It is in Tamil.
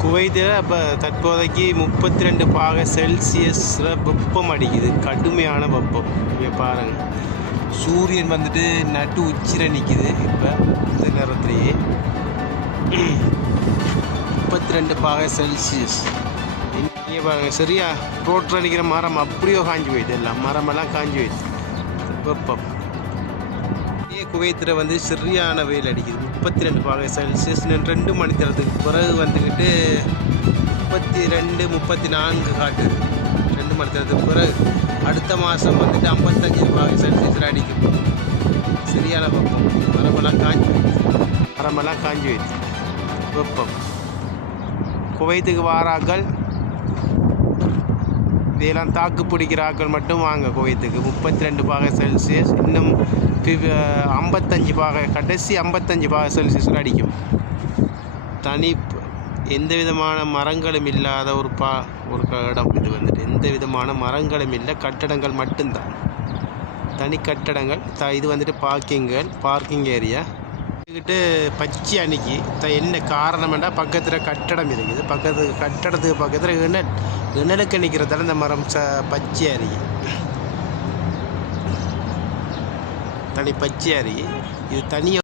குவைத்தில் இப்போ தற்போதைக்கு 32 பாகை செல்சியஸில் வெப்பம் அடிக்குது, கடுமையான வெப்பம். இங்கே பாருங்கள், சூரியன் வந்துட்டு நட்டு உச்சியில் நிற்கிது. இப்போ இந்த நேரத்துலேயே 32 பாகை செல்சியஸ். இங்கே பாருங்கள், சரியா ரோட்டில் நிற்கிற மரம் அப்படியோ காஞ்சி போயிட்டு, எல்லாம் மரமெல்லாம் காஞ்சி போயிடுது. வெப்பம் குவைத்தில் வந்து சரியான வெயில் அடிக்குது. 32 பாகை செல்சியஸ். 2 மணி நேரத்துக்கு பிறகு வந்துக்கிட்டு 32, 34 காட்டுது. 2 மணி நேரத்துக்கு பிறகு அடுத்த மாதம் வந்துட்டு 55 பாகை செல்சியஸில் அடிக்கும். சரியான வெப்பம். மரமெல்லாம் காஞ்சி வைத்து வெப்பம். குவைத்துக்கு வாராக்கள் இதெல்லாம் தாக்கு பிடிக்கிற ஆக்கள் மட்டும் வாங்க குவைத்துக்கு. 32 பாகை செல்சியஸ், இன்னும் 55 பாகை, கடைசி 55 பாகை செல்சியஸில் அடிக்கும். தனி எந்த விதமான மரங்களும் இல்லாத ஒரு இடம் இது வந்துட்டு. எந்த விதமான மரங்களும் இல்லை, கட்டடங்கள் மட்டும்தான், தனி கட்டடங்கள். இது வந்துட்டு பார்க்கிங் ஏரியா. இதுக்கிட்டு பச்சை அன்னைக்கு என்ன காரணம்னா பக்கத்தில் கட்டடம் இருக்குது. கட்டடத்துக்கு பக்கத்தில் இணலுக்கு நிற்கிறதால இந்த மரம் பச்சை அருகி, பச்சை அருகி. இது தனியாக